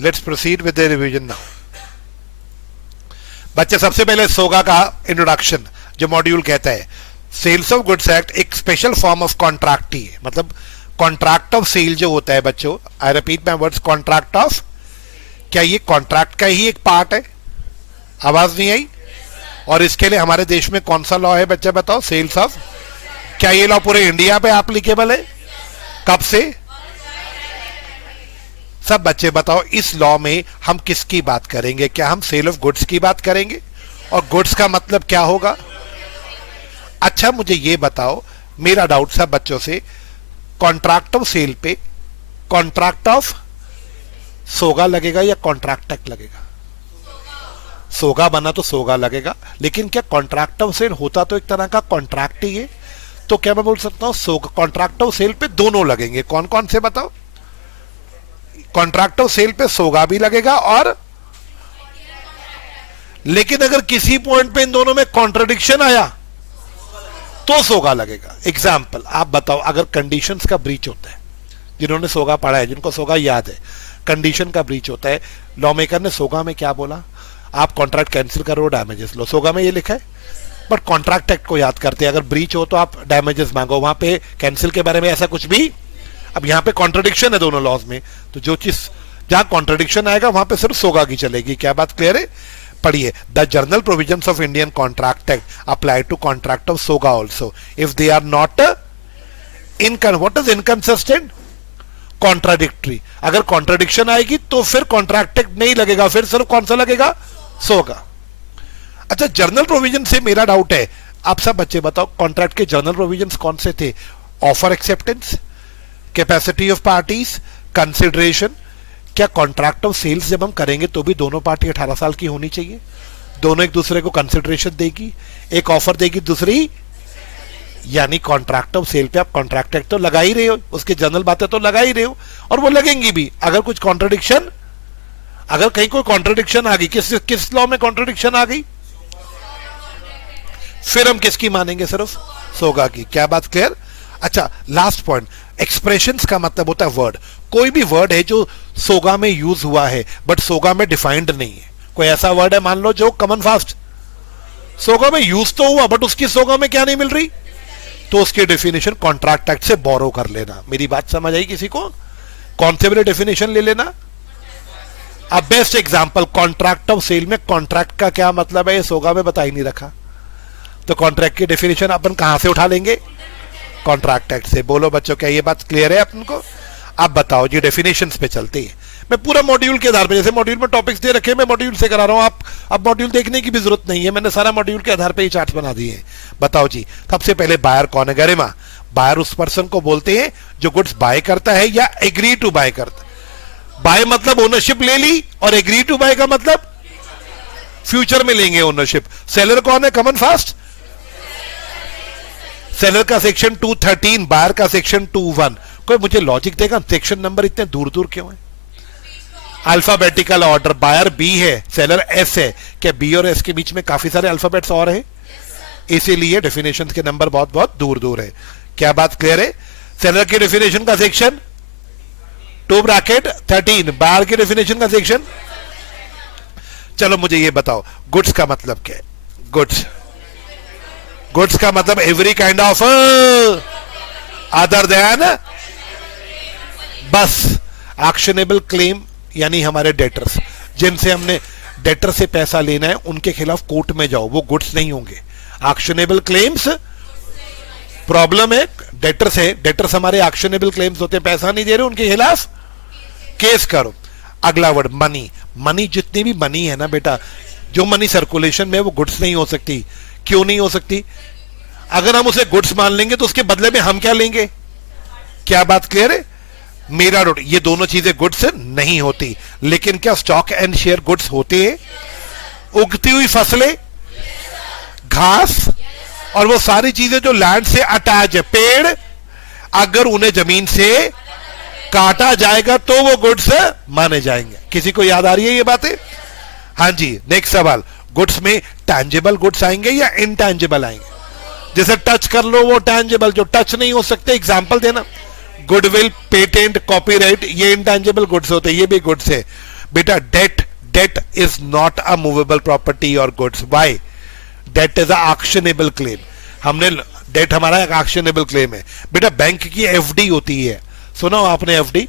Let's proceed with the revision now. बच्चे, सबसे पहले सोगा का इंट्रोडक्शन जो मॉड्यूल कहता है, सेल्स ऑफ गुड्स एक्ट एक स्पेशल फॉर्म ऑफ कॉन्ट्रैक्ट ही है। मतलब कॉन्ट्रैक्ट ऑफ सेल जो होता है बच्चों, I repeat my words, contract of, क्या ये कॉन्ट्रैक्ट का ही एक पार्ट है? आवाज नहीं आई? और इसके लिए हमारे देश में कौन सा लॉ है बच्चे बताओ? Sales of. क्या ये लॉ पूरे इंडिया पे एप्लीकेबल है? कब से? सब बच्चे बताओ, इस लॉ में हम किसकी बात करेंगे? क्या हम सेल ऑफ गुड्स की बात करेंगे? और गुड्स का मतलब क्या होगा? अच्छा मुझे ये बताओ, मेरा डाउट सब बच्चों से, कॉन्ट्रैक्ट ऑफ सेल पे कॉन्ट्रैक्ट ऑफ सोगा लगेगा या कॉन्ट्रैक्ट एक्ट लगेगा? सोगा बना तो सोगा लगेगा, लेकिन क्या कॉन्ट्रैक्ट ऑफ सेल होता तो एक तरह का कॉन्ट्रैक्ट ही है। तो क्या मैं बोल सकता हूं सोगा कॉन्ट्रैक्ट ऑफ सेल पे दोनों लगेंगे? कौन कौन से बताओ? कॉन्ट्रैक्ट ऑफ सेल पे सोगा भी लगेगा और, लेकिन अगर किसी पॉइंट पे इन दोनों में कॉन्ट्रडिक्शन आया तो सोगा लगेगा। एग्जाम्पल आप बताओ, अगर कंडीशंस का ब्रीच होता है, जिन्होंने सोगा पढ़ा है, जिनको सोगा याद है, कंडीशन का ब्रीच होता है, लॉ मेकर ने सोगा में क्या बोला? आप कॉन्ट्रैक्ट कैंसिल करो, डैमेजेस लो। सोगा में ये लिखा है, बट कॉन्ट्रैक्ट एक्ट को याद करते हैं, अगर ब्रीच हो तो आप डैमेजेस मांगो, वहां पे कैंसिल के बारे में ऐसा कुछ भी। अब यहां पे कॉन्ट्रडिक्शन है दोनों लॉज में, तो जो चीज जहां कॉन्ट्रडिक्शन आएगा वहां पे सिर्फ सोगा की चलेगी। क्या बात क्लियर है? पढ़िए, the general provisions of Indian contract act apply to contract of सोगा also if they are not what is inconsistent? Contradictory. अगर कॉन्ट्रडिक्शन आएगी तो फिर कॉन्ट्रैक्ट एक्ट नहीं लगेगा, फिर सिर्फ कौन सा लगेगा? सोगा। अच्छा, जर्नल प्रोविजन से मेरा डाउट है, आप सब बच्चे बताओ, कॉन्ट्रैक्ट के जर्नल प्रोविजंस कौन से थे? Offer acceptance, capacity of parties, consideration. क्या कॉन्ट्रैक्ट ऑफ सेल्स जब हम करेंगे तो भी दोनों पार्टी 18 साल की होनी चाहिए? दोनों एक दूसरे को कंसिडरेशन देगी, एक ऑफर देगी दूसरी, यानी कॉन्ट्रैक्ट ऑफ सेल पे आप कॉन्ट्रैक्ट एक्ट तो लगा ही रहे हो, उसके जनरल बातें तो लगा ही रहे हो, और वो लगेंगी भी। अगर कुछ कॉन्ट्रडिक्शन, अगर कहीं कोई कॉन्ट्रडिक्शन आ गई, किस लॉ में कॉन्ट्रडिक्शन आ गई, फिर हम किसकी मानेंगे? सिर्फ सोगा की। क्या बात क्लियर? अच्छा, लास्ट पॉइंट, एक्सप्रेशंस का मतलब होता है वर्ड। कोई भी वर्ड है जो सोगा में यूज हुआ है बट सोगा में डिफाइंड नहीं है। कोई ऐसा वर्ड है मान लो जो कॉमन फास्ट सोगा में यूज तो हुआ बट उसकी सोगा में क्या नहीं मिल रही, तो उसकी डेफिनेशन कॉन्ट्रैक्ट एक्ट से बोरो कर लेना। मेरी बात समझ आई किसी को? कौन से वाले डेफिनेशन ले लेना। अब best example, contract of sale में कॉन्ट्रैक्ट का क्या मतलब है, ये सोगा में बता ही नहीं रखा, तो कॉन्ट्रैक्ट की डेफिनेशन अपन कहां से उठा लेंगे? कॉन्ट्रैक्ट एक्ट से। बोलो बच्चों, क्या ये बात क्लियर है अपन को? अब बताओ जी, डेफिनेशंस पे चलते हैं। मैं पूरा मॉड्यूल के आधार पे, जैसे मॉड्यूल में टॉपिक्स दे रखे, मैं मॉड्यूल से करा रहा हूं। आप अब मॉड्यूल देखने की भी जरूरत नहीं है, मैंने सारा मॉड्यूल के आधार पे ही चार्ट बना दिए हैं। बताओ जी, सबसे पहले बायर कौन है? गरिमा, बायर उस पर्सन को बोलते हैं जो गुड्स बाय करता है या एग्री टू बाय करता है। बाय मतलब ओनरशिप ले ली, और एग्री टू बाय का मतलब फ्यूचर में लेंगे ओनरशिप। सेलर कौन है? Common fast. सेलर का सेक्शन 213, बायर का सेक्शन 21। कोई मुझे लॉजिक देगा, सेक्शन नंबर इतने दूर दूर क्यों है? अल्फाबेटिकल ऑर्डर, बायर बी है, सेलर एस है। क्या बी और एस के बीच में काफी सारे अल्फाबेट्स और हैं? इसीलिए डेफिनेशन के नंबर बहुत बहुत दूर दूर है। क्या बात क्लियर है? सेलर की डेफिनेशन का सेक्शन 2(13), बायर की डेफिनेशन का सेक्शन। चलो मुझे ये बताओ, गुड्स का मतलब क्या है? गुड्स का मतलब every kind of other than, बस एक्शनेबल क्लेम, यानी हमारे डेटर्स, जिनसे हमने डेटर से पैसा लेना है उनके खिलाफ कोर्ट में जाओ, वो गुड्स नहीं होंगे। एक्शनेबल क्लेम्स प्रॉब्लम है, डेटर्स है, डेटर्स हमारे एक्शनेबल क्लेम्स होते हैं, पैसा नहीं दे रहे उनके खिलाफ केस करो। अगला वर्ड मनी। मनी, जितनी भी मनी है ना बेटा, जो मनी सर्कुलेशन में वो गुड्स नहीं हो सकती। क्यों नहीं हो सकती? अगर हम उसे गुड्स मान लेंगे तो उसके बदले में हम क्या लेंगे? क्या बात क्लियर है? मेरा रोड, ये दोनों चीजें गुड्स नहीं होती। लेकिन क्या स्टॉक एंड शेयर गुड्स होते हैं? उगती हुई फसलें, घास, और वो सारी चीजें जो लैंड से अटैच है, पेड़, अगर उन्हें जमीन से काटा जाएगा तो वो गुड्स माने जाएंगे। किसी को याद आ रही है ये बातें? हाँ जी। नेक्स्ट सवाल, गुड्स में टैंजेबल गुड्स आएंगे या इनटैंजेबल आएंगे? जैसे टच कर लो वो टैंजेबल, जो टच नहीं हो सकते एग्जांपल देना। गुडविल, पेटेंट, कॉपीराइट, ये इनटैंजेबल गुड्स होते हैं, ये भी गुड्स है। बेटा debt, debt is not a movable property और goods. Why? Debt is a actionable claim. हमने डेट हमारा एक एक्शनेबल क्लेम है. बेटा बैंक की एफडी होती है, सुना हो आपने एफडी?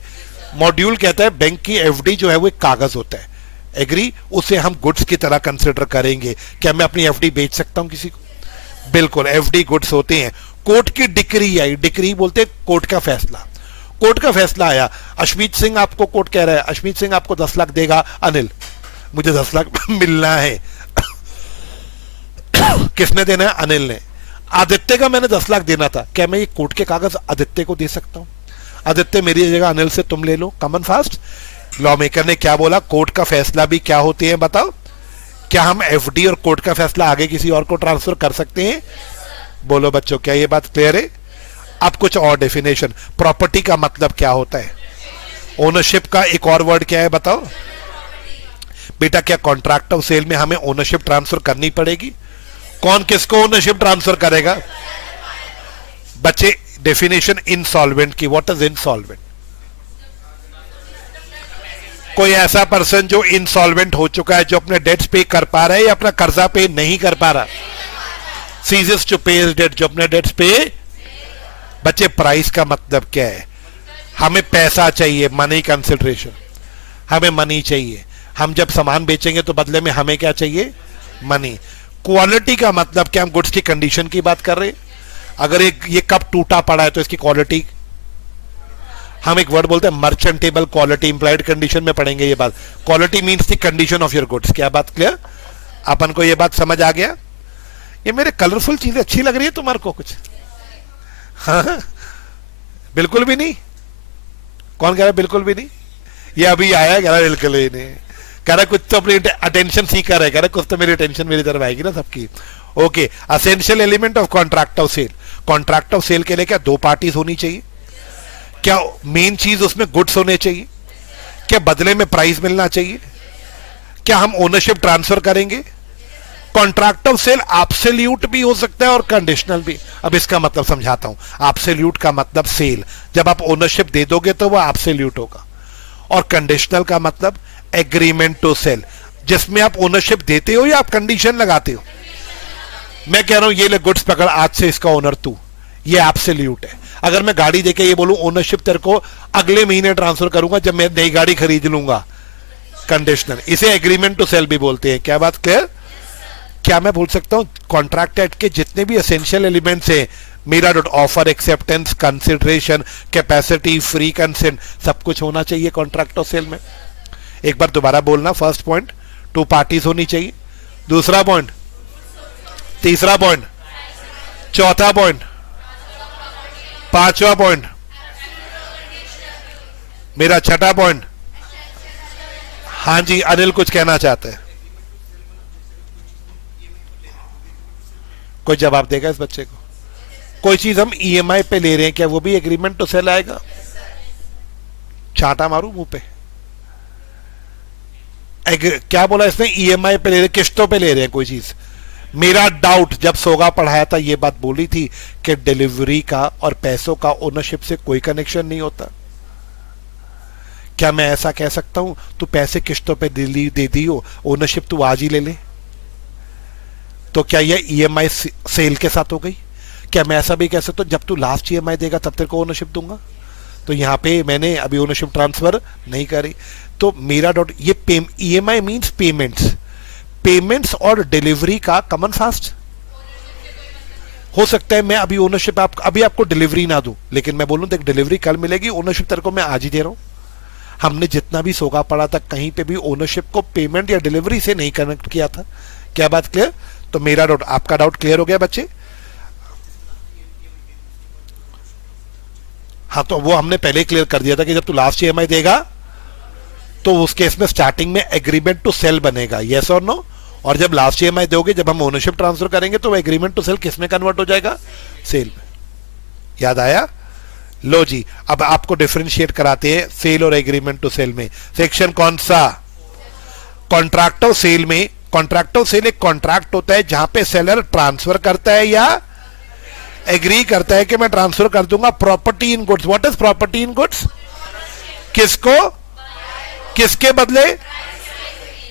मॉड्यूल कहता है बैंक की एफडी जो है वो एक कागज होता है. एग्री? उसे हम गुड्स की तरह कंसिडर करेंगे. क्या मैं अपनी एफडी बेच सकता हूं किसी को? बिल्कुल, एफडी गुड्स होते हैं. कोर्ट की डिक्री आई, डिक्री बोलते कोर्ट का फैसला. कोर्ट का फैसला आया, अश्मीत सिंह आपको कोर्ट कह रहा है, अश्मीत सिंह आपको 10 लाख देगा. अनिल, मुझे 10 लाख मिलना है. किसने देना है? अनिल ने. आदित्य का मैंने 10 लाख देना था. क्या मैं ये कोर्ट के कागज आदित्य को दे सकता हूं? आदित्य मेरी जगह अनिल से तुम ले लो. कमन फास्ट. लॉ मेकर ने क्या बोला? कोर्ट का फैसला भी क्या होते हैं बताओ? क्या हम एफडी और कोर्ट का फैसला आगे किसी और को ट्रांसफर कर सकते हैं? बोलो बच्चों, क्या ये बात क्लियर है? अब कुछ और डेफिनेशन. प्रॉपर्टी का मतलब क्या होता है? ओनरशिप का एक और वर्ड क्या है बताओ? बेटा क्या कॉन्ट्रैक्ट ऑफ सेल में हमें ओनरशिप ट्रांसफर करनी पड़ेगी? कौन किसको ओनरशिप ट्रांसफर करेगा? बच्चे डेफिनेशन इंसॉल्वेंट की. What is insolvent? कोई ऐसा पर्सन जो इंसॉल्वेंट हो चुका है, जो अपने डेट्स पे कर पा रहा है या अपना कर्जा पे नहीं कर पा रहा. सीजेस टू पे हिज डेट, जो अपने डेट्स पे. बच्चे प्राइस का मतलब क्या है? हमें पैसा चाहिए, मनी कंसिडरेशन. हमें मनी चाहिए. हम जब सामान बेचेंगे तो बदले में हमें क्या चाहिए? मनी. क्वालिटी का मतलब क्या? हम गुड्स की कंडीशन की बात कर रहे हैं. अगर ये कप टूटा पड़ा है तो इसकी क्वालिटी, हम एक वर्ड बोलते हैं मर्चेंटेबल क्वालिटी. इंप्लाइड कंडीशन में पढ़ेंगे ये बात. Quality means the condition of your goods. क्या बात क्लियर? अपन को ये बात समझ आ गया? ये मेरे कलरफुल चीजें अच्छी लग रही है तुम्हारे को कुछ? हाँ, बिल्कुल भी नहीं. कौन कह रहा है बिल्कुल भी नहीं? ये अभी आया, कह रहा बिल्कुल ही नहीं. कह रहा कुछ तो अपनी अटेंशन सीखा रहा है. कह रहा कुछ तो मेरी अटेंशन मेरी तरफ आएगी ना सबकी. Okay. Essential element of contract of sale. Contract of sale के लिए क्या दो पार्टीज होनी चाहिए? क्या मेन चीज उसमें गुड्स होने चाहिए? क्या बदले में प्राइस मिलना चाहिए? क्या हम ओनरशिप ट्रांसफर करेंगे? कॉन्ट्रैक्ट ऑफ सेल एब्सोल्यूट भी हो सकता है और कंडीशनल भी. अब इसका मतलब समझाता हूं. एब्सोल्यूट का मतलब सेल, जब आप ओनरशिप दे दोगे तो वह एब्सोल्यूट होगा. और कंडीशनल का मतलब एग्रीमेंट टू सेल, जिसमें आप ओनरशिप देते हो या आप कंडीशन लगाते हो. मैं कह रहा हूं ये ले गुड्स पकड़, आज से इसका ओनर तू. ये एब्सोल्यूट है. अगर मैं गाड़ी देके ये बोलूं ओनरशिप तेरे को अगले महीने ट्रांसफर करूंगा जब मैं नई गाड़ी खरीद लूंगा, कंडीशनल. इसे एग्रीमेंट टू सेल भी बोलते हैं. क्या बात क्लियर? क्या मैं बोल सकता हूं कॉन्ट्रैक्ट एक्ट के जितने भी एसेंशियल एलिमेंट्स हैं, मेरा dot offer, acceptance, consideration, capacity, free consent, सब कुछ होना चाहिए कॉन्ट्रैक्ट ऑफ सेल में. एक बार दोबारा बोलना. फर्स्ट पॉइंट, टू पार्टीज होनी चाहिए. दूसरा पॉइंट, तीसरा पॉइंट, चौथा पॉइंट, पांचवा पॉइंट, मेरा छठा पॉइंट. हाँ जी, अनिल कुछ कहना चाहते हैं. कोई जवाब देगा इस बच्चे को? कोई चीज हम ईएमआई पे ले रहे हैं, क्या वो भी एग्रीमेंट टू सेल आएगा? चाटा मारू मुंह पे. क्या बोला इसने? ईएमआई पे ले रहे, किस्तों पे ले रहे हैं कोई चीज. मेरा डाउट, जब सोगा पढ़ाया था ये बात बोली थी कि डिलीवरी का और पैसों का ओनरशिप से कोई कनेक्शन नहीं होता. क्या मैं ऐसा कह सकता हूं तू पैसे किस्तों पे दे दी हो, ओनरशिप तू आज ही ले ले? तो क्या ये ईएमआई सेल के साथ हो गई? क्या मैं ऐसा भी कह सकता हूं जब तू लास्ट ईएमआई देगा तब तेरे को ओनरशिप दूंगा? तो यहां पे मैंने अभी ओनरशिप ट्रांसफर नहीं करी. तो मेरा डॉट, ये ईएमआई मींस पेमेंट्स. पेमेंट्स और डिलीवरी का कमन फास्ट हो सकता है. मैं अभी ओनरशिप अभी आपको डिलीवरी ना दूं, लेकिन मैं बोलूं देख डिलीवरी कल मिलेगी, ओनरशिप तेरे को मैं आज ही दे रहा हूं. हमने जितना भी सोगा पढ़ा था कहीं पे भी ओनरशिप को पेमेंट या डिलीवरी से नहीं कनेक्ट किया था. क्या बात क्लियर? तो मेरा डाउट, आपका डाउट क्लियर हो गया बच्चे? हाँ, तो वो हमने पहले क्लियर कर दिया था कि जब तू लास्ट ईएमआई देगा तो उस केस में स्टार्टिंग में एग्रीमेंट टू सेल बनेगा. यस और नो? और जब लास्ट ईएमआई दोगे, जब हम ओनरशिप ट्रांसफर करेंगे तो एग्रीमेंट टू सेल किस में कन्वर्ट हो जाएगा? सेल में. याद आया? लो जी, अब आपको डिफरेंशिएट कराते हैं सेल और एग्रीमेंट टू सेल में. सेक्शन कौन सा? कॉन्ट्रैक्ट ऑफ सेल में. कॉन्ट्रैक्ट ऑफ सेल एक कॉन्ट्रैक्ट होता है जहां पे सेलर ट्रांसफर करता है या एग्री करता है कि मैं ट्रांसफर कर दूंगा property in goods. What is property in goods? किसको? किसके बदले?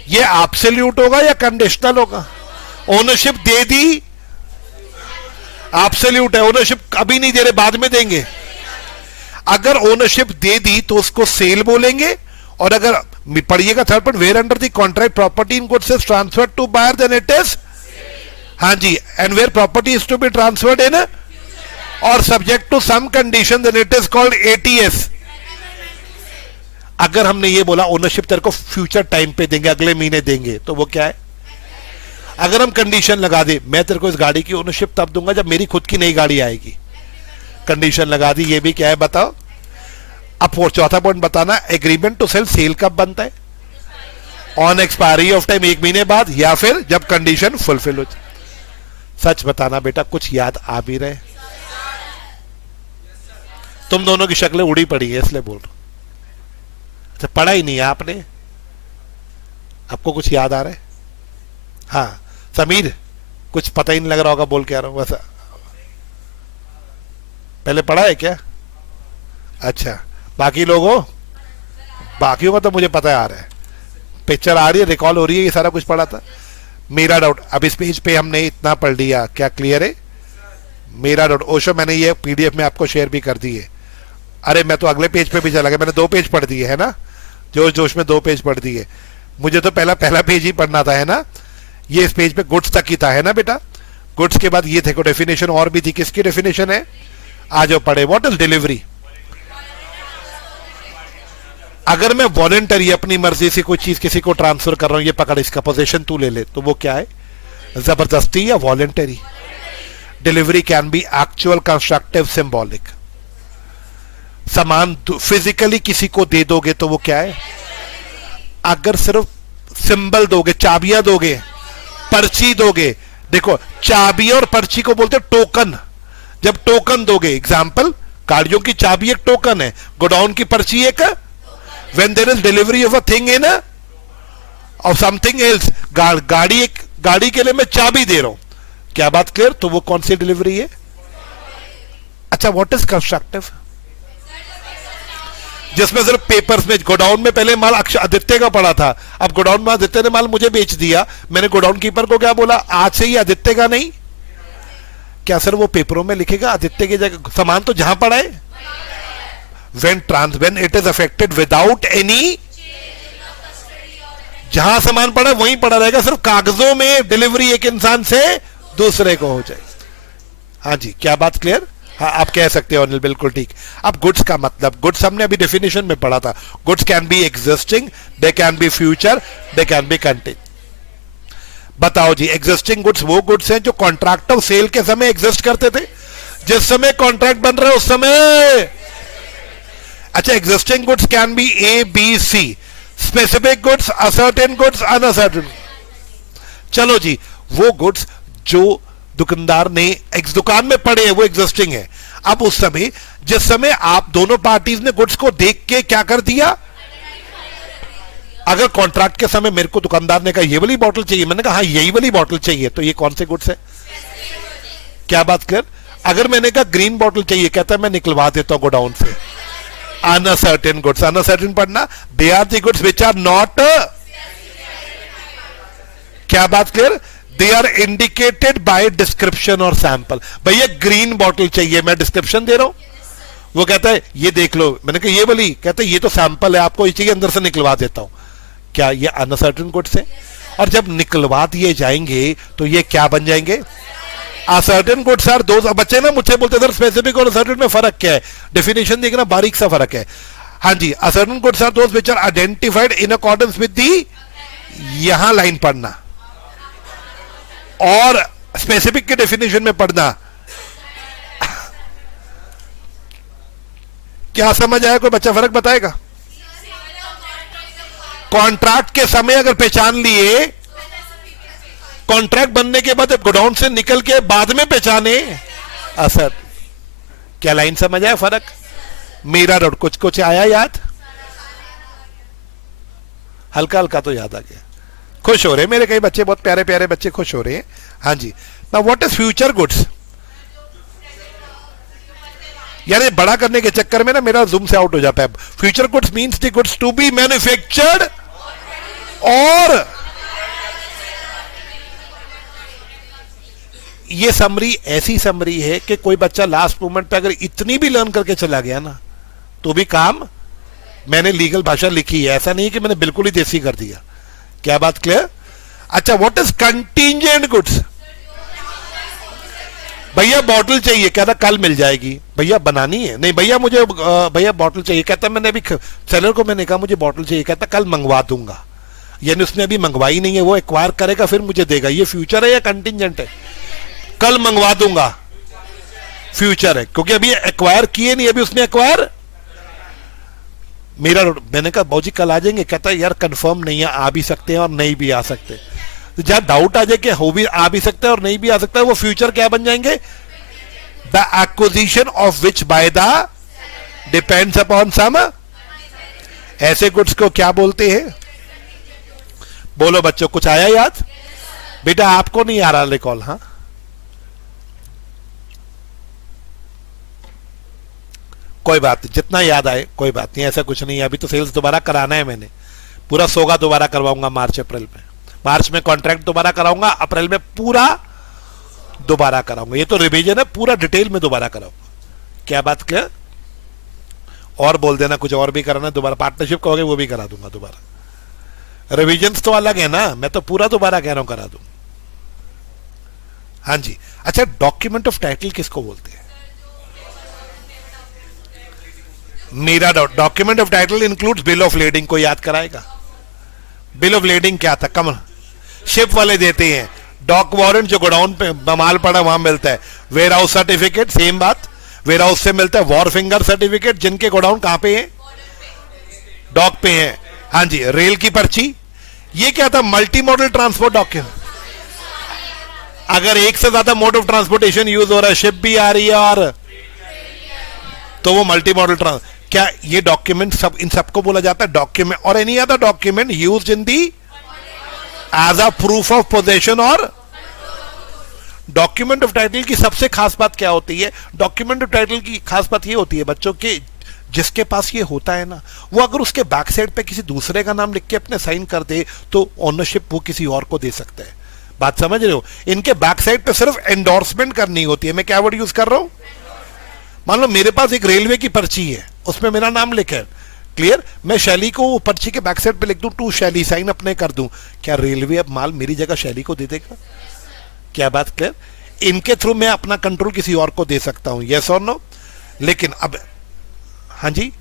ये एब्सोल्यूट होगा या कंडीशनल होगा? ओनरशिप दे दी, एब्सोल्यूट है, ओनरशिप अभी नहीं दे रहे, बाद में देंगे। अगर ओनरशिप दे दी तो उसको सेल बोलेंगे, और अगर पढ़िएगा third point, where under the contract property in goods is transferred to buyer then it is, हाँ जी, and where property is to be transferred in or subject to some condition then it is called ATS. अगर हमने ये बोला ownership तेरे को future time पे देंगे, अगले महीने देंगे, तो वो क्या है? अगर हम कंडीशन लगा दे, मैं तेरे को इस गाड़ी की ओनरशिप तब दूंगा जब मेरी खुद की नई गाड़ी आएगी, कंडीशन लगा दी, ये भी क्या है बताओ? अब चौथा पॉइंट बताना, एग्रीमेंट टू सेल, सेल कब बनता है? ऑन एक्सपायरी ऑफ टाइम, 1 महीने बाद, या फिर जब कंडीशन फुलफिल हो जाए। सच बताना बेटा, कुछ याद आ भी रहे? तुम दोनों की शक्लें उड़ी पड़ी है इसलिए बोल रहा हूं। अच्छा, पढ़ा ही नहीं है आपने, आपको कुछ याद आ रहा है? हाँ समीर, कुछ पता ही नहीं लग रहा होगा बोल के आ रहा हूं, बस पहले पढ़ा है क्या? अच्छा, बाकी लोगों, बाकियों का तो मुझे पता आ रहा है, पिक्चर आ रही है, रिकॉल हो रही है, ये सारा कुछ पढ़ा था। मेरा डाउट, अब इस पेज पे हमने इतना पढ़ लिया, क्या क्लियर है? मेरा डाउट ओशो, मैंने ये पीडीएफ में आपको शेयर भी कर दी है। अरे मैं तो अगले पेज पे भी चला गया, मैंने 2 पेज पढ़ दिए है ना, जोश जोश में 2 पेज पढ़ दिए। मुझे तो पहला पेज ही पढ़ना था, है ना? ये इस पेज पे गुड्स तक ही था, है ना बेटा? गुड्स के बाद ये थे को डेफिनेशन और भी थी, किसकी डेफिनेशन है? आ जाओ पढ़े। What is delivery? अगर मैं वॉलेंटरी अपनी मर्जी से कोई चीज किसी को ट्रांसफर कर रहा हूं, ये पकड़, इसका पोजीशन तू ले ले, तो वो क्या है? जबरदस्ती या voluntary? Delivery can be actual, constructive, symbolic. सामान फिजिकली किसी को दे दोगे तो वो क्या है? अगर सिर्फ सिंबल दोगे, चाबियां दोगे, पर्ची दोगे, देखो चाबी और पर्ची को बोलते टोकन। जब टोकन दोगे, एग्जाम्पल, गाड़ियों की चाबी एक टोकन है, गोडाउन की पर्ची एक है। When there is delivery of a thing in a of something else, गाड़ी के लिए मैं चाबी दे रहा हूं, क्या बात क्लियर? तो वो कौन सी डिलीवरी है? अच्छा, व्हाट इज कंस्ट्रक्टिव? जिसमें सिर्फ पेपर्स में, गोडाउन में पहले माल आदित्य का पड़ा था, अब गोडाउन में आदित्य ने माल मुझे बेच दिया, मैंने गोडाउन कीपर को क्या बोला? आज से ही आदित्य का नहीं। क्या सर वो पेपरों में लिखेगा आदित्य की जगह? सामान तो जहां पड़ा है। when it is affected without any, जहां सामान पड़ा वहीं पड़ा रहेगा, सिर्फ कागजों में डिलीवरी एक इंसान से दूसरे को हो जाए। हाँ जी, क्या बात क्लियर? हाँ, आप कह सकते हो अनिल, बिल्कुल ठीक। अब गुड्स का मतलब, गुड्स हमने अभी डेफिनेशन में पढ़ा था, goods can B existing, they can be future, they can be continue. बताओ जी, एग्जिस्टिंग गुड्स वो गुड्स हैं जो कॉन्ट्रैक्ट ऑफ सेल के समय एग्जिस्ट करते थे, जिस समय कॉन्ट्रैक्ट बन रहा है उस समय। अच्छा, existing goods can be A B C, specific goods, ascertain goods, unascertain. चलो जी, वो गुड्स जो दुकानदार ने दुकान में पड़े हैं वो एग्जिस्टिंग है। अब उस समय, जिस समय आप दोनों पार्टीज ने गुड्स को देख के क्या कर दिया? अगर कॉन्ट्रैक्ट के समय मेरे को दुकानदार ने कहा ये वाली बॉटल चाहिए, मैंने कहा हाँ यही वाली बॉटल चाहिए, तो ये कौन से गुड्स है? क्या बात कर? अगर मैंने कहा ग्रीन बॉटल चाहिए, कहता है मैं निकलवा देता हूं गोडाउन से, अनसर्टेन गुड्स। अनसर्टेन पढ़ना, they are the goods which are not, क्या बात clear? They are indicated by description और सैंपल। भैया ग्रीन बॉटल चाहिए, मैं डिस्क्रिप्शन दे रहा हूं, वो कहता है ये देख लो, मैंने कहा ये वाली, कहता है ये तो सैंपल है, आपको ये चाहिए अंदर से निकलवा देता हूं। क्या ये अनसर्टेन गुड्स है? और जब निकलवा दिए जाएंगे तो ये क्या बन जाएंगे? Ascertain goods are those. बच्चे ना मुझसे बोलते सर स्पेसिफिक और असर्टेन में फर्क क्या है? डेफिनेशन देखना, बारीक सा फर्क है। हाँ जी, ascertained goods are those which are identified in accordance with the, यहां लाइन पढ़ना, और स्पेसिफिक के डेफिनेशन में पढ़ना। क्या समझ आया? कोई बच्चा फर्क बताएगा? कॉन्ट्रैक्ट के समय अगर पहचान लिए, कॉन्ट्रैक्ट बनने के बाद गोडाउन से निकल के बाद में पहचाने असर। क्या लाइन समझ आया? फर्क मेरा रोड कुछ कुछ आया याद? हल्का हल्का तो याद आ गया। खुश हो रहे मेरे कई बच्चे, बहुत प्यारे प्यारे बच्चे खुश हो रहे हैं। हाँ जी। Now what is future goods? यानी बड़ा करने के चक्कर में ना मेरा जूम से आउट हो जाता है। Future goods means the goods to be manufactured और ये समरी ऐसी समरी है कि कोई बच्चा लास्ट मोमेंट पे अगर इतनी भी लर्न करके चला गया ना तो भी काम, मैंने लीगल भाषा लिखी है, ऐसा नहीं है कि मैंने बिल्कुल ही देसी कर दिया। क्या बात क्लियर? अच्छा, व्हाट इज कंटीजेंट गुड्स? भैया बॉटल चाहिए, कहता कल मिल जाएगी। भैया बनानी है? नहीं भैया मुझे भैया बॉटल चाहिए। कहता मैंने अभी सेलर को मैंने कहा मुझे बॉटल चाहिए, कहता कल मंगवा दूंगा। यानी उसने अभी मंगवाई नहीं है, वो एक्वायर करेगा फिर मुझे देगा। ये फ्यूचर है या कंटीजेंट है? कल मंगवा दूंगा फ्यूचर है, क्योंकि अभी एक्वायर किए नहीं, अभी उसने एक्वायर। मेरा मैंने कहा बाबूजी कल आ जाएंगे, कहता यार कंफर्म नहीं है, आ भी सकते हैं और नहीं भी आ सकते। तो जहां डाउट आ जाए कि हो भी आ भी सकता है और नहीं भी आ सकता है, वो फ्यूचर क्या बन जाएंगे? The acquisition of which by the depends upon some. ऐसे गुड्स को क्या बोलते हैं? बोलो बच्चों, कुछ आया याद? बेटा आपको नहीं आ रहा रिकॉल? हाँ कोई बात नहीं, जितना याद आए कोई बात नहीं, ऐसा कुछ नहीं है। अभी तो सेल्स दोबारा कराना है, मैंने पूरा सोगा दोबारा करवाऊंगा मार्च अप्रैल में। मार्च में कॉन्ट्रैक्ट दोबारा कराऊंगा, अप्रैल में पूरा दोबारा कराऊंगा। ये तो रिवीजन है, पूरा डिटेल में दोबारा कराऊंगा। क्या बात क्लियर? और बोल देना कुछ और भी कराना दोबारा, पार्टनरशिप कहोगे वो भी करा दूंगा दोबारा। रिवीजन तो अलग है ना, मैं तो पूरा दोबारा कह रहा हूं करा दूं। हाँ जी। अच्छा, डॉक्यूमेंट ऑफ टाइटल किसको बोलते हैं? मेरा document of title includes bill of lading को याद कराएगा। बिल ऑफ लेडिंग क्या था? कमन शिप वाले देते हैं। डॉक वारंट जो गोडाउन पे माल पड़ा वहां मिलता है। वेयर हाउस सर्टिफिकेट सेम बात, वेयर हाउस से मिलता है। वॉर फिंगर सर्टिफिकेट जिनके गोडाउन कहां पे है? डॉक पे है। हाँ जी। रेल की पर्ची, ये क्या था? Multi modal transport document. अगर एक से ज्यादा मोड ऑफ ट्रांसपोर्टेशन यूज हो रहा है, शिप भी आ रही है और तो वो मल्टी मॉडल क्या ये डॉक्यूमेंट सब, इन सबको बोला जाता है डॉक्यूमेंट। और any other document used in the as a proof of possession. और डॉक्यूमेंट ऑफ टाइटल की सबसे खास बात क्या होती है? डॉक्यूमेंट ऑफ टाइटल की खास बात ये होती है बच्चों के, जिसके पास ये होता है ना, वो अगर उसके बैक साइड पे किसी दूसरे का नाम लिख के अपने साइन कर दे तो ओनरशिप वो किसी और को दे सकता है। बात समझ रहे हो? इनके बैक साइड पे सिर्फ एंडोर्समेंट करनी होती है। मैं क्या वर्ड यूज कर रहा हूं? मान लो मेरे पास एक रेलवे की पर्ची है, उसमें मेरा नाम लिखा है, क्लियर? मैं शैली को पर्ची के बैक साइड पे लिख दूं टू शैली, साइन अपने कर दूं, क्या रेलवे अब माल मेरी जगह शैली को दे देगा? क्या बात क्लियर? इनके थ्रू मैं अपना कंट्रोल किसी और को दे सकता हूं, यस और नो? लेकिन अब हाँ जी,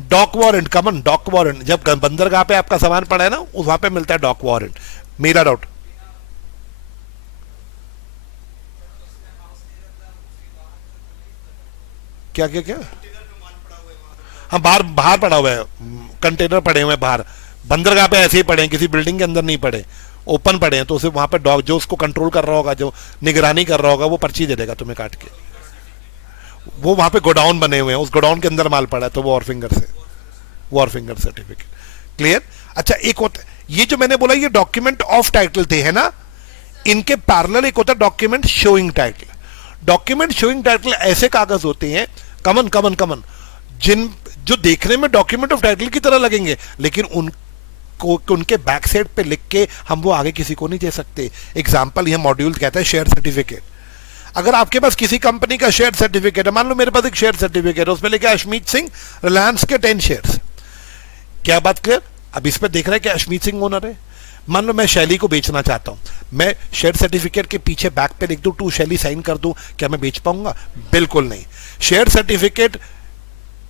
डॉक वारंट, कमन डॉक वारंट, जब बंदरगाह पे आपका सामान पड़ा है ना, वहां पे मिलता है डॉक वारंट। मेरा डाउट, क्या क्या क्या? हाँ बाहर बाहर पड़ा हुआ है, कंटेनर पड़े हुए हैं बाहर, बंदरगाह पे ऐसे ही पड़े हैं, किसी बिल्डिंग के अंदर नहीं पड़े, ओपन पड़े हैं। तो उसे वहां पे डॉग जो उसको कंट्रोल कर रहा होगा, जो निगरानी कर रहा होगा, वो पर्ची दे देगा तुम्हें काट के। वो वहां पे गोडाउन बने हुए हैं, उस गोडाउन के अंदर माल पड़ा है, तो वो और फिंगर से, वॉर फिंगर सर्टिफिकेट, क्लियर? अच्छा, एक होता ये जो मैंने बोला, ये डॉक्यूमेंट ऑफ टाइटल थे, है ना? इनके पैरेलल एक होता है document showing title. Document showing title ऐसे कागज होते हैं, कमन कमन कमन, जिन जो देखने में डॉक्यूमेंट ऑफ टाइटल की तरह लगेंगे, लेकिन उनको उनके बैक साइड पे लिख के हम वो आगे किसी को नहीं दे सकते। एग्जांपल यह मॉड्यूल कहता है शेयर सर्टिफिकेट। अगर आपके पास किसी कंपनी का शेयर सर्टिफिकेट है, मान लो मेरे पास एक शेयर सर्टिफिकेट है, उसमें लिखा है अशमीत सिंह रिलायंस के 10 शेयर्स। क्या बात क्लियर? अब इस पर देख रहा है कि अशमीत सिंह ओनर है। मान लो मैं शैली को बेचना चाहता हूं, मैं शेयर सर्टिफिकेट के पीछे बैक पे लिख दूं टू शैली, साइन कर दूं, क्या मैं बेच पाऊंगा? बिल्कुल नहीं। शेयर सर्टिफिकेट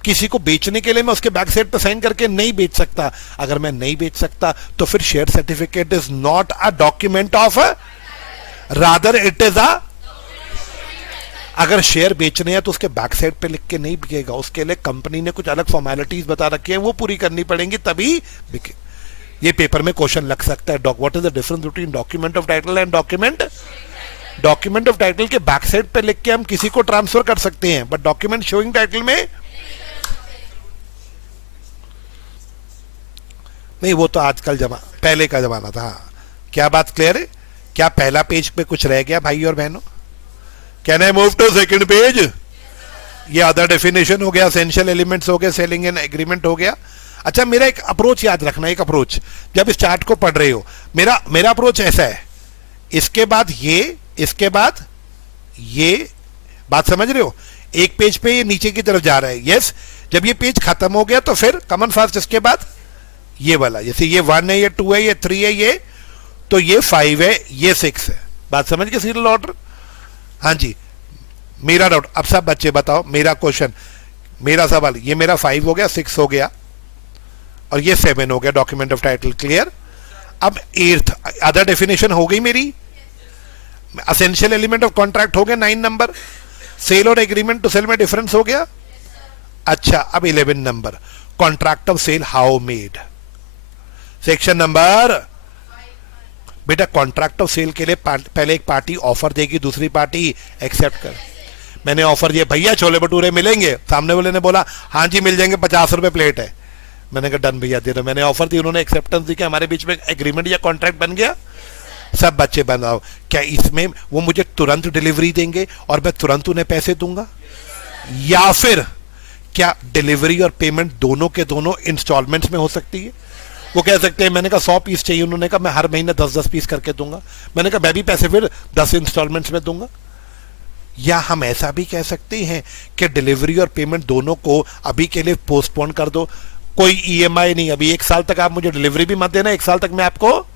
किसी को बेचने के लिए मैं उसके बैक साइड पे साइन करके नहीं बेच सकता। अगर मैं नहीं बेच सकता तो फिर share certificate is not a document of, rather it is a, अगर शेयर बेचने हैं तो उसके बैक साइड पे लिख के नहीं बिकेगा, उसके लिए कंपनी ने कुछ अलग फॉर्मेलिटीज बता रखी है, वो पूरी करनी पड़ेंगी तभी बिके। ये पेपर में क्वेश्चन लग सकता है, what is the difference between document of title and document? Document of title के बैक साइड पे लिख के हम किसी को ट्रांसफर कर सकते हैं, बट डॉक्यूमेंट शोइंग टाइटल में नहीं। वो तो आजकल पहले का जमाना था। हाँ, क्या बात क्लियर है? क्या पहला पेज पे कुछ रह गया भाई और बहनों? Can I move to second page? ये अदर डेफिनेशन हो गया, एसेंशियल एलिमेंट्स हो गए, सेलिंग एंड एग्रीमेंट हो गया। अच्छा, मेरा एक अप्रोच याद रखना, एक अप्रोच जब इस चार्ट को पढ़ रहे हो, मेरा अप्रोच ऐसा है, इसके बाद ये, इसके बाद ये, बात समझ रहे हो? एक पेज पे ये नीचे की तरफ जा रहा है, यस। जब ये पेज खत्म हो गया तो फिर कॉमन फास्ट इसके बाद ये वाला, जैसे ये 1 है, ये 2 है, ये 3 है, ये तो ये 5 है, ये 6 है। बात समझ के सीरियल ऑर्डर? हाँ जी, मेरा डाउट। अब सब बच्चे बताओ, मेरा क्वेश्चन, मेरा सवाल, ये मेरा 5 हो गया, 6 हो गया और ये 7 हो गया, डॉक्यूमेंट ऑफ टाइटल क्लियर। अब 8th अदर डेफिनेशन हो गई मेरी, असेंशियल एलिमेंट ऑफ कॉन्ट्रैक्ट हो गया 9 नंबर, सेल और एग्रीमेंट टू सेल में डिफरेंस हो गया। अच्छा, अब 11 number, contract of sale how made, section number. बेटा कॉन्ट्रैक्ट ऑफ सेल के लिए पहले एक पार्टी ऑफर देगी, दूसरी पार्टी एक्सेप्ट कर। मैंने ऑफर दिया, भैया छोले भटूरे मिलेंगे, सामने वाले ने बोला हाँ जी मिल जाएंगे, 50 रुपए प्लेट है। मैंने कहा डन भैया दे दो। मैंने ऑफर दी, उन्होंने एक्सेप्टेंस दी कि हमारे बीच में एग्रीमेंट या कॉन्ट्रैक्ट बन गया। सब बच्चे बनाओ, क्या इसमें वो मुझे तुरंत डिलीवरी देंगे और मैं तुरंत उन्हें पैसे दूंगा, या फिर क्या डिलीवरी और पेमेंट दोनों के दोनों इंस्टॉलमेंट्स में हो सकती है? वो कह सकते हैं, मैंने कहा 100 पीस चाहिए, उन्होंने कहा मैं हर महीने 10-10 पीस करके दूंगा। मैंने कहा मैं भी पैसे फिर 10 इंस्टॉलमेंट्स में दूंगा। या हम ऐसा भी कह सकते हैं कि डिलीवरी और पेमेंट दोनों को अभी के लिए पोस्टपोन कर दो, कोई ईएमआई नहीं, अभी 1 साल तक आप मुझे डिलीवरी भी मत देना, 1 साल तक मैं आपको।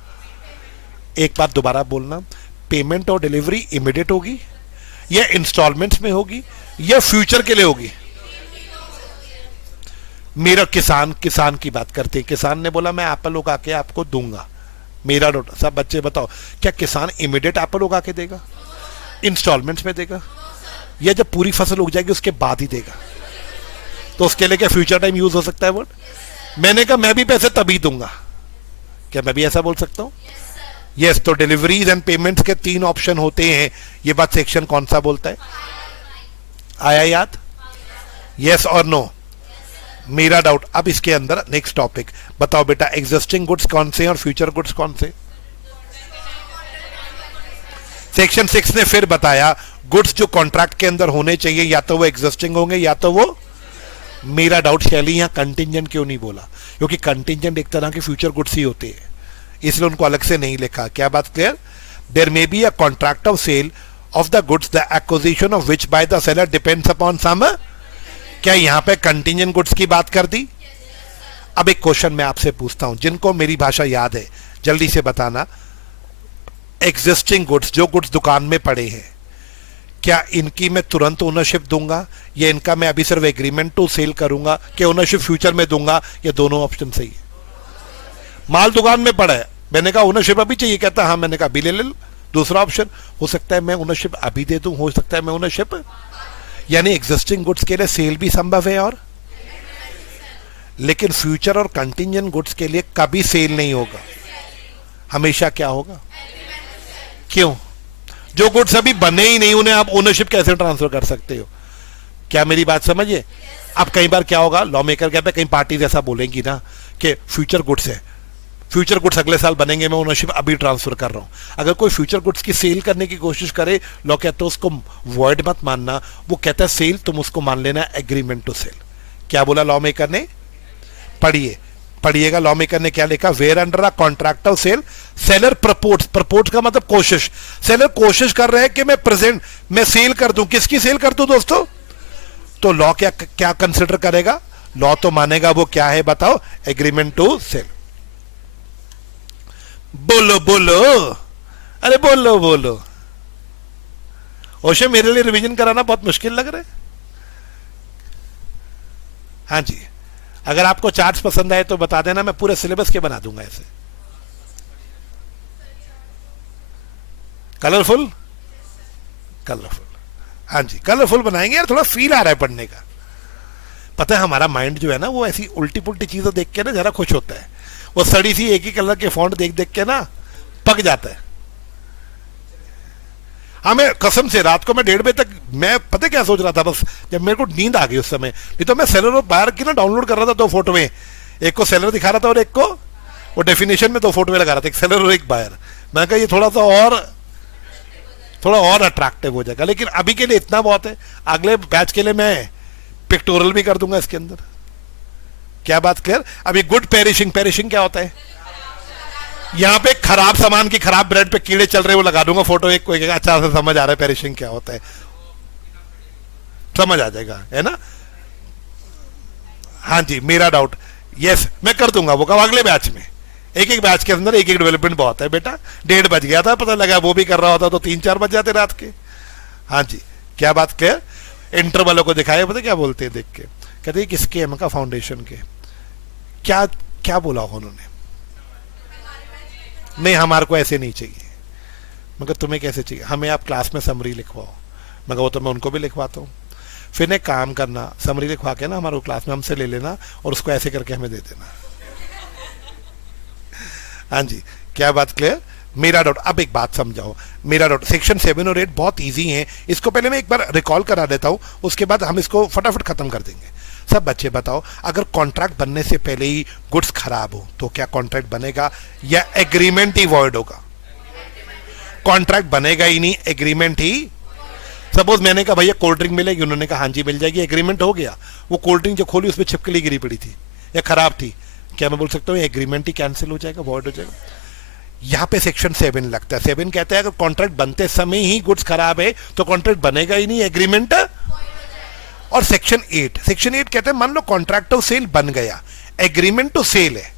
एक बात दोबारा बोलना, पेमेंट और डिलीवरी इमीडिएट होगी या इंस्टॉलमेंट्स में होगी या फ्यूचर के लिए होगी? मेरा किसान की बात करते हैं, किसान ने बोला मैं एप्पल उगा के आपको दूंगा। मेरा डॉट, सब बच्चे बताओ, क्या किसान इमीडिएट एप्पल उगा के देगा, इंस्टॉलमेंट्स में देगा, या जब पूरी फसल उग जाएगी उसके बाद ही देगा? तो उसके लिए क्या फ्यूचर टाइम यूज हो सकता है वर्ड? मैंने कहा मैं भी पैसे तभी दूंगा, क्या मैं भी ऐसा बोल सकता हूं? यस। तो डिलीवरीज एंड पेमेंट्स के 3 ऑप्शन होते हैं, ये बात सेक्शन कौन सा बोलता है? आया याद? यस और नो? मेरा डाउट। अब इसके अंदर नेक्स्ट टॉपिक बताओ बेटा, एग्जिस्टिंग गुड्स कौन से और फ्यूचर गुड्स कौन से? सेक्शन 6 ने फिर बताया गुड्स जो कॉन्ट्रैक्ट के अंदर होने चाहिए या तो वो एग्जिस्टिंग होंगे या तो वो। मेरा डाउट शैली यहां कंटिंजेंट क्यों नहीं बोला? क्योंकि कंटिंजेंट एक तरह के फ्यूचर गुड्स ही होते हैं, इसलिए उनको अलग से नहीं लिखा। क्या बात clear? There may be a contract of sale of the goods the acquisition of which by the seller depends upon some. क्या यहां पे कंटिंजेंट गुड्स की बात कर दी? अब एक क्वेश्चन मैं आपसे पूछता हूं, जिनको मेरी भाषा याद है जल्दी से बताना। एग्जिस्टिंग गुड्स, जो गुड्स दुकान में पड़े हैं, क्या इनकी मैं तुरंत ओनरशिप दूंगा या इनका मैं अभी सिर्फ एग्रीमेंट टू सेल करूंगा, कि ओनरशिप फ्यूचर में दूंगा, या दोनों ऑप्शन सही है? माल दुकान में पड़ा है, मैंने कहा ओनरशिप अभी चाहिए, कहता हाँ, मैंने कहा अभी ले लो। दूसरा ऑप्शन हो सकता है मैं ओनरशिप अभी दे दूं, हो सकता है मैं ओनरशिप, यानी एग्जिस्टिंग गुड्स के लिए सेल भी संभव है और, लेकिन फ्यूचर और कंटिंजेंट गुड्स के लिए कभी सेल नहीं होगा, हमेशा क्या होगा? क्यों? जो गुड्स अभी बने ही नहीं उन्हें आप ओनरशिप कैसे ट्रांसफर कर सकते हो? क्या मेरी बात समझिए? अब कई बार क्या होगा, लॉ मेकर कहते हैं, कई पार्टीज ऐसा बोलेंगी ना कि फ्यूचर गुड्स है, फ्यूचर गुड्स अगले साल बनेंगे, मैं ओनरशिप अभी ट्रांसफर कर रहा हूं। अगर कोई फ्यूचर गुड्स की सेल करने की कोशिश करे, लॉ कहते हैं उसको वर्ड मत मानना, वो कहता है सेल, तुम उसको मान लेना एग्रीमेंट टू सेल। क्या बोला लॉ मेकर ने? पढ़िएगा लॉ मेकर ने क्या लिखा, where under a contract of sale seller purports, purports का मतलब कोशिश, सेलर कोशिश कर रहे हैं कि मैं सेल कर दूं। किसकी सेल कर दूं दोस्तों? तो लॉ क्या कंसिडर करेगा? लॉ तो मानेगा वो क्या है बताओ, एग्रीमेंट टू सेल। बोलो बोलो, अरे बोलो बोलो। ओशे मेरे लिए रिवीजन कराना बहुत मुश्किल लग रहा है। हाँ जी, अगर आपको चार्ट्स पसंद आए तो बता देना, मैं पूरे सिलेबस के बना दूंगा ऐसे कलरफुल। हाँ जी, कलरफुल बनाएंगे यार, थोड़ा फील आ रहा है पढ़ने का। पता है हमारा माइंड जो है ना, वो ऐसी उल्टी पुल्टी चीजें देख के ना जरा खुश होता है। वो सड़ी सी एक ही कलर के फॉन्ट देख देख के ना पक जाता है। हाँ, मैं कसम से रात को मैं 1:30 बजे तक मैं पता क्या सोच रहा था, बस जब मेरे को नींद आ गई उस समय, नहीं तो मैं सेलर और बायर की ना डाउनलोड कर रहा था 2 फोटो में, एक को सेलर दिखा रहा था और एक को वो डेफिनेशन में 2 फोटो में लगा रहा था, एक सेलर और एक बायर। मैं कहा ये थोड़ा और अट्रैक्टिव हो जाएगा, लेकिन अभी के लिए इतना बहुत है। अगले बैच के लिए मैं पिक्टोरल भी कर दूंगा इसके अंदर। क्या बात क्लियर? अभी गुड पेरिशिंग, पेरिशिंग क्या होता है? यहां पे खराब सामान की, खराब ब्रेड पे कीड़े चल रहे वो लगा दूंगा फोटो, एक कोई अच्छा से समझ आ रहा है पेरिशिंग क्या होता है, समझ आ जाएगा, है ना? हाँ जी, मेरा डाउट, यस मैं कर दूंगा वो कब, अगले बैच में। एक एक बैच के अंदर एक एक डेवलपमेंट बहुत है बेटा। 1:30 बज गया था, पता लगा वो भी कर रहा होता तो 3-4 बज जाते रात के। हाँ जी, क्या बात क्लियर? इंटर वालों को दिखाए, पता क्या बोलते हैं देख के, कहते हैं किसके है? मैं फाउंडेशन के। क्या क्या बोला उन्होंने? नहीं हमारे को ऐसे नहीं चाहिए। मगर तुम्हें कैसे चाहिए? हमें आप क्लास में समरी लिखवाओ। मगर वो तो मैं उनको भी लिखवाता हूँ। फिर एक काम करना, समरी लिखवा के ना हमारे क्लास में हमसे ले लेना और उसको ऐसे करके हमें दे देना। हाँ जी, क्या बात क्लियर? मेरा डाउट, अब एक बात समझाओ, मेरा डाउट सेक्शन 7 और 8 बहुत इजी हैं। इसको पहले मैं एक बार रिकॉल करा देता हूँ, उसके बाद हम इसको फटाफट खत्म कर देंगे। सब बच्चे बताओ, अगर कॉन्ट्रैक्ट बनने से पहले ही गुड्स खराब हो तो क्या कॉन्ट्रैक्ट बनेगा या एग्रीमेंट ही वॉइड होगा? कॉन्ट्रैक्ट बनेगा ही नहीं, एग्रीमेंट ही। सपोज मैंने कहा भैया कोल्ड ड्रिंक मिलेगी, उन्होंने कहा हाँ जी मिल जाएगी, एग्रीमेंट हो गया। वो कोल्ड ड्रिंक जो खोली उसमें छिपकली गिरी पड़ी थी या खराब थी, क्या मैं बोल सकता हूँ एग्रीमेंट ही कैंसिल हो जाएगा, वॉइड हो जाएगा? यहाँ पे सेक्शन 7 लगता है। 7 कहता है अगर कॉन्ट्रैक्ट बनते समय ही गुड्स खराब है तो कॉन्ट्रैक्ट बनेगा ही नहीं, एग्रीमेंट। और सेक्शन 8 कहता है मान लो कॉन्ट्रैक्ट टू सेल बन गया, एग्रीमेंट टू सेल है।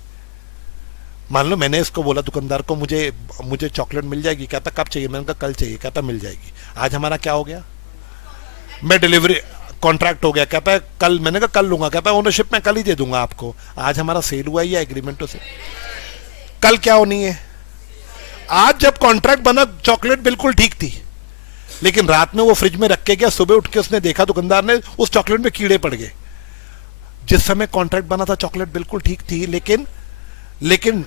मान लो मैंने इसको बोला दुकानदार को मुझे चॉकलेट मिल जाएगी, कहता कब चाहिए? मैंने कहा कल चाहिए, कहता मिल जाएगी। आज हमारा क्या हो गया? मैं डिलीवरी कॉन्ट्रैक्ट हो गया, कहता है कल, मैंने कहा कल लूंगा, कहता है ओनरशिप मैं कल ही दे दूंगा आपको। आज हमारा सेल हुआ या एग्रीमेंट टू सेल? कल क्या होनी है? आज जब कॉन्ट्रैक्ट बना चॉकलेट बिल्कुल ठीक थी, लेकिन रात में वो फ्रिज में रख के गया, सुबह उठ के उसने देखा दुकानदार ने उस चॉकलेट में कीड़े पड़ गए। जिस समय कॉन्ट्रैक्ट बना था चॉकलेट बिल्कुल ठीक थी, लेकिन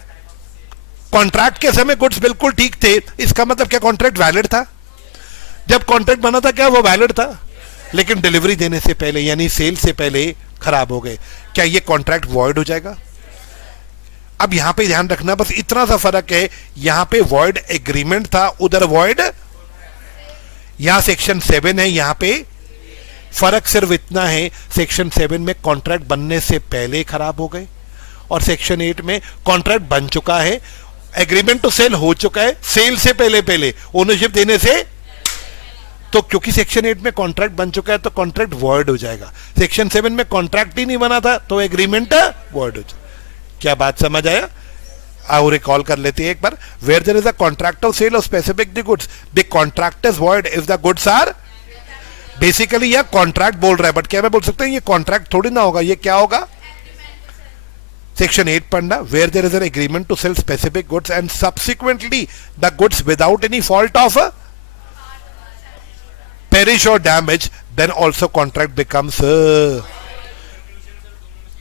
कॉन्ट्रैक्ट के समय गुड्स बिल्कुल ठीक थे। इसका मतलब क्या कॉन्ट्रैक्ट वैलिड था? जब कॉन्ट्रैक्ट बना था क्या वो वैलिड था? लेकिन डिलीवरी देने से पहले यानी सेल से पहले खराब हो गए, क्या ये कॉन्ट्रैक्ट वॉइड हो जाएगा? अब यहां पे ध्यान रखना, बस इतना सा फर्क है, यहां पे वॉइड एग्रीमेंट था, उधर वॉइड, यहां सेक्शन 7 है, यहां पे फर्क सिर्फ इतना है, सेक्शन 7 में कॉन्ट्रैक्ट बनने से पहले खराब हो गए और सेक्शन 8 में कॉन्ट्रैक्ट बन चुका है, एग्रीमेंट टू सेल हो चुका है, सेल से पहले ओनरशिप देने से। तो क्योंकि सेक्शन 8 में कॉन्ट्रैक्ट बन चुका है तो कॉन्ट्रैक्ट वॉइड हो जाएगा। सेक्शन 7 में कॉन्ट्रैक्ट ही नहीं बना था तो एग्रीमेंट वॉइड हो जाएगा। क्या बात समझ आया? आओ रिकॉल कर लेते हैं एक बार। Where there is a contract of sale of specific the goods, the contract is void if the goods are, basically यह कॉन्ट्रैक्ट बोल रहा है, बट क्या मैं बोल सकता हूं ये कॉन्ट्रैक्ट थोड़ी ना होगा, ये क्या होगा? सेक्शन 8 पढ़ना, where there is an agreement to sale specific goods and subsequently the goods without any fault of perish or damage, then also contract becomes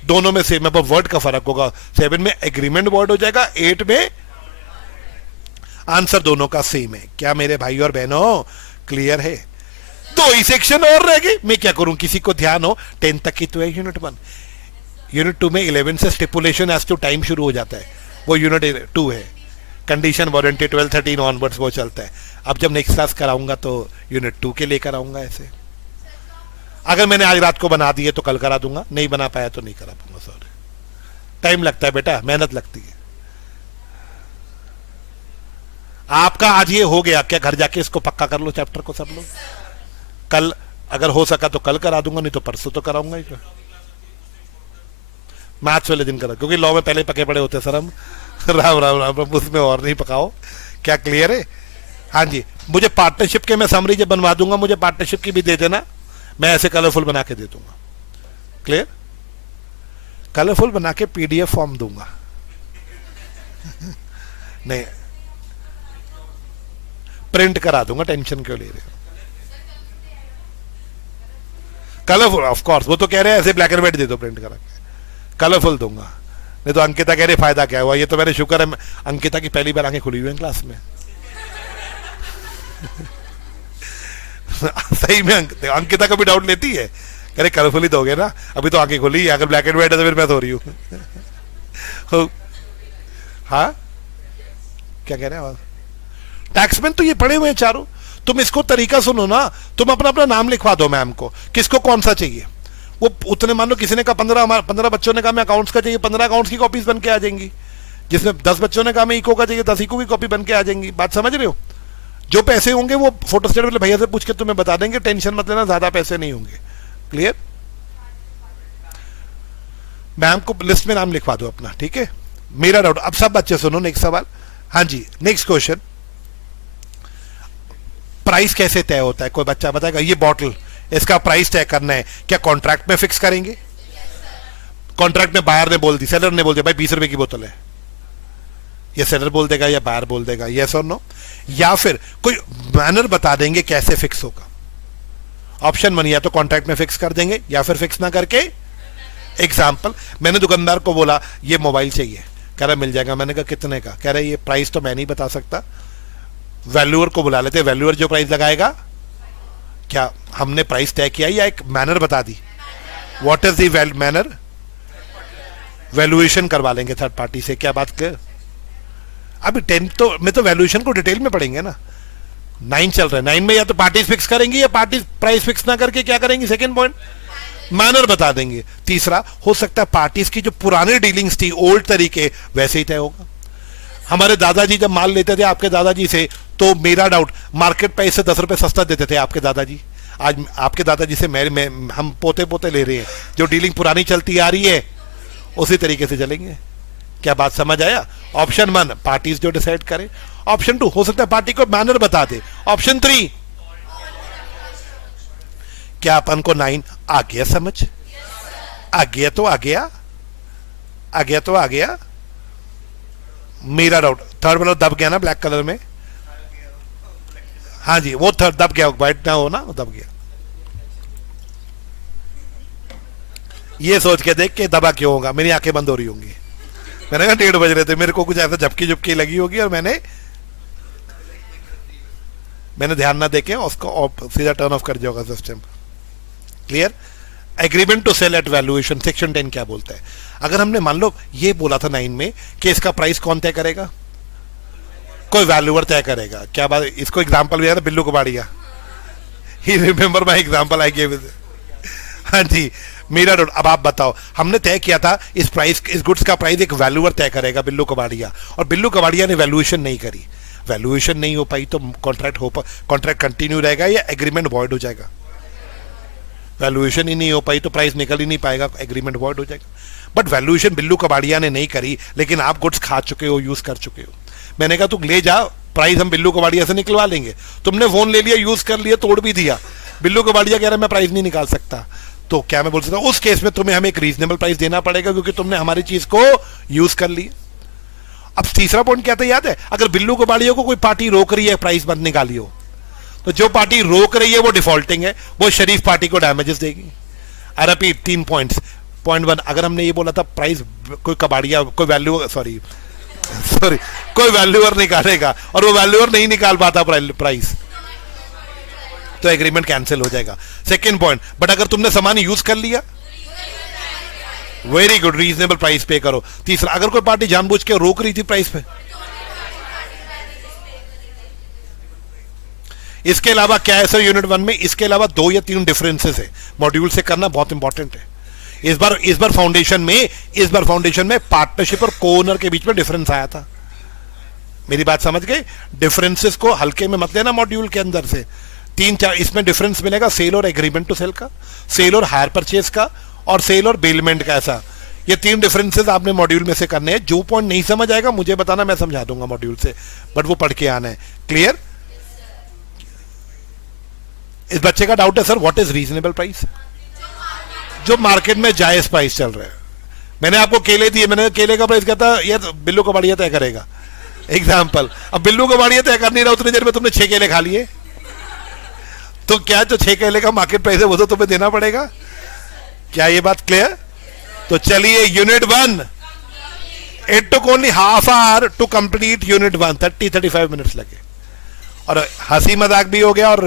दोनों में सेम, अब वर्ड का फर्क होगा। 7 में एग्रीमेंट वर्ड हो जाएगा, 8 में आंसर दोनों का सेम है। क्या मेरे भाई और बहनों क्लियर है? 2 ही सेक्शन और रह गए, मैं क्या करूं? किसी को ध्यान हो 10 तक की तो है यूनिट 1, यूनिट 2 में 11 से स्टिपुलेशन एज टू टाइम शुरू हो जाता है, वो यूनिट 2 है। कंडीशन वारंटी 12-13 ऑनवर्ड्स वो चलता है। अब जब नेक्स्ट क्लास कराऊंगा तो यूनिट 2 के लेकर आऊंगा। ऐसे अगर मैंने आज रात को बना दिए तो कल करा दूंगा, नहीं बना पाया तो नहीं करा पाऊंगा, सॉरी। टाइम लगता है बेटा, मेहनत लगती है। आपका आज ये हो गया, क्या घर जाके इसको पक्का कर लो चैप्टर को सब लोग? कल अगर हो सका तो कल करा दूंगा, नहीं तो परसों तो कराऊंगा ही। मैथ्स वाले दिन करा, क्योंकि लॉ में पहले पके पड़े होते सर हम। राम राम राम राम, उसमें और नहीं पकाओ। क्या क्लियर है? हाँ जी, मुझे पार्टनरशिप के मैं समरी जब बनवा दूंगा, मुझे पार्टनरशिप की भी दे देना, मैं ऐसे कलरफुल बना के दे दूंगा। क्लियर? कलरफुल बना के पीडीएफ फॉर्म दूंगा। नहीं, प्रिंट करा दूंगा, टेंशन क्यों ले रहे हो? कलरफुल ऑफ कोर्स, वो तो कह रहे हैं ऐसे ब्लैक एंड व्हाइट दे दो प्रिंट करा के, कलरफुल दूंगा। नहीं तो अंकिता कह रही फायदा क्या हुआ? ये तो मेरे शुक्र है अंकिता की पहली बार आंखें खुली हुई है क्लास में। सही में अंकिता का भी डाउट लेती है, कह रहे कलरफुल ही दोगे ना, अभी तो आंखें खुली, अगर ब्लैक एंड व्हाइट है तो फिर मैं सो रही हूँ। हाँ क्या कह रहे हैं? टैक्समैन तो ये पढ़े हुए हैं चारों, तुम इसको तरीका सुनो ना, तुम अपना अपना नाम लिखवा दो मैम को, किसको कौन सा चाहिए। वो उतने, मान लो किसी ने कहा 15 बच्चों ने कहा मैं अकाउंट्स का चाहिए, 15 अकाउंट्स की कॉपीज बन के आ जाएंगी। जिसमें 10 बच्चों ने कहा मैं इको का चाहिए, 10 इको की कॉपी बन के आ जाएंगी। बात समझ रहे हो? जो पैसे होंगे वो फोटोस्टेट वाले भैया से पूछ के तुम्हें बता देंगे, टेंशन मत लेना, ज्यादा पैसे नहीं होंगे। क्लियर? मैम को लिस्ट में नाम लिखवा दो अपना, ठीक है? मेरा डाउट। अब सब बच्चे सुनो, नेक्स्ट सवाल। हाँ जी, नेक्स्ट क्वेश्चन, प्राइस कैसे तय होता है? कोई बच्चा बताएगा? ये बॉटल, इसका प्राइस तय करना है, क्या कॉन्ट्रैक्ट में फिक्स करेंगे? कॉन्ट्रैक्ट में बायर ने बोल दी, सेलर ने बोल दिया भाई 20 रुपए की बोतल है, ये सेलर बोल देगा या बायर बोल देगा? यस और नो? या फिर कोई मैनर बता देंगे कैसे फिक्स होगा? ऑप्शन 1, या तो कॉन्ट्रैक्ट में फिक्स कर देंगे या फिर फिक्स ना करके। एग्जाम्पल, मैंने दुकानदार को बोला ये मोबाइल चाहिए, कह रहा मिल जाएगा। मैंने कहा कितने का? कह रहा ये प्राइस तो मैं नहीं बता सकता, वैल्यूअर को बुला लेते, वैल्यूअर जो प्राइस लगाएगा। क्या हमने प्राइस तय किया या एक मैनर बता दी? What is the manner? Valuation करवा लेंगे थर्ड पार्टी से। क्या बात कर? अभी 10 तो में तो वैल्यूएशन को डिटेल में पढ़ेंगे ना। 9 चल रहा है, 9 में या तो पार्टीज फिक्स करेंगे या पार्टीज प्राइस फिक्स ना करके क्या करेंगे? सेकंड पॉइंट, मैनर बता देंगे। तीसरा, हो सकता है पार्टीज की जो पुरानी डीलिंग्स थी, ओल्ड तरीके, वैसे ही तय होगा। हमारे दादाजी जब माल लेते थे आपके दादाजी से, तो मेरा डाउट, मार्केट प्राइस से 10 रुपए सस्ता देते थे आपके दादाजी। आज आपके दादाजी से हम पोते पोते ले रहे हैं, जो डीलिंग पुरानी चलती आ रही है उसी तरीके से चलेंगे। क्या बात समझ आया? ऑप्शन 1 पार्टीज जो डिसाइड करें। ऑप्शन 2 हो सकता है पार्टी को मैनर बता दे। ऑप्शन 3, क्या अपन को 9 आ गया समझ? आ गया तो आ गया, आ गया तो आ गया। मेरा डाउट, थर्ड वाला दब गया ना ब्लैक कलर में? हाँ जी, वो थर्ड दब गया, व्हाइट ना हो ना, दब गया। ये सोच के देख के दबा क्यों होगा, मेरी आंखें बंद हो रही होंगी। मैंने कहा 1:30 बज रहे थे, मेरे को कुछ ऐसा झपकी झुपकी लगी होगी और मैंने ध्यान ना देके उसको सीधा टर्न ऑफ कर दिया होगा system. Clear? Agreement to sale at valuation, section 10 क्या बोलता है? अगर हमने मान लो ये बोला था 9 में कि इसका प्राइस कौन तय करेगा? कोई वैल्यूअर तय करेगा। क्या बात? इसको एग्जांपल भी याद है, बिल्लू कबाड़िया। He remember my example I give. हाँ जी, मेरा डाउट। अब आप बताओ, हमने तय किया था इस गुड्स का प्राइस एक वैल्यूअर तय करेगा, बिल्लू कबाड़िया, और बिल्लू कबाड़िया ने वैल्यूएशन नहीं करी। वैल्यूएशन नहीं हो पाई तो कॉन्ट्रैक्ट कंटिन्यू रहेगा या एग्रीमेंट वॉइड हो जाएगा? वैल्यूएशन ही नहीं हो पाई तो प्राइस निकल ही नहीं पाएगा, एग्रीमेंट वॉइड हो जाएगा। बट वैल्यूएशन बिल्लू कबाड़िया ने नहीं करी, लेकिन आप गुड्स खा चुके हो, यूज कर चुके हो। मैंने कहा तू ले जा, प्राइस हम बिल्लू कबाड़िया से निकलवा लेंगे। तुमने फोन ले लिया, यूज कर लिया, तोड़ भी दिया। बिल्लू कबाड़िया कह रहा है मैं प्राइस नहीं निकाल सकता, तो क्या मैं बोल सकता हूं उस केस में तुम्हें हमें एक रीजनेबल प्राइस देना पड़ेगा, क्योंकि तुमने हमारी चीज को यूज कर लिया। अब तीसरा पॉइंट क्या था याद है? अगर बिल्लू कबाड़िया को कोई पार्टी रोक रही है प्राइस बंद निकाली हो, तो जो पार्टी रोक रही है वो डिफॉल्टिंग है, वो शरीफ पार्टी को डैमेजेस देगी। I repeat 3 points. पॉइंट 1, अगर हमने ये बोला था प्राइस कोई कबाड़िया कोई वैल्यूअर निकालेगा और वो वैल्यूअर नहीं निकाल पाता प्राइस, तो एग्रीमेंट कैंसिल हो जाएगा। सेकंड पॉइंट, बट अगर तुमने सामान यूज कर लिया, वेरी गुड, रीजनेबल प्राइस पे करो। तीसरा, अगर कोई पार्टी जानबूझ के रोक रही थी प्राइस पे, इसके अलावा क्या है सर यूनिट 1 में? इसके अलावा 2 या 3 डिफरेंसेस है, मॉड्यूल से करना बहुत इंपॉर्टेंट है। इस बार फाउंडेशन में पार्टनरशिप और को ओनर के बीच में डिफरेंस आया था। मेरी बात समझ गए? डिफरेंसेस को हल्के में मत लेना मॉड्यूल के अंदर से। 3-4 इसमें डिफरेंस मिलेगा, सेल और एग्रीमेंट टू सेल का, सेल और हायर परचेज का, और सेल और बेलमेंट का। ऐसा ये 3 डिफरेंसेस आपने मॉड्यूल में से करने हैं। जो पॉइंट नहीं समझ आएगा मुझे बताना, मैं समझा दूंगा मॉड्यूल से, बट वो पढ़ के आना है। क्लियर? इस बच्चे का डाउट है sir what is reasonable price? जो मार्केट में जायज प्राइस चल रहा है। मैंने आपको केले दिए, मैंने केले का प्राइस कहता यार बिल्लू कबाड़िया तय करेगा, एग्जाम्पल। अब बिल्लू कबाड़िया तय कर नहीं रहा, उतनी देर में तुमने 6 केले खा लिए, तो क्या जो 6 केले का मार्केट प्राइस है वो तो तुम्हें देना पड़ेगा। क्या ये बात क्लियर? तो चलिए unit 1, it took only half hour to complete unit 1, 30-35 minutes लगे, और हंसी मजाक भी हो गया और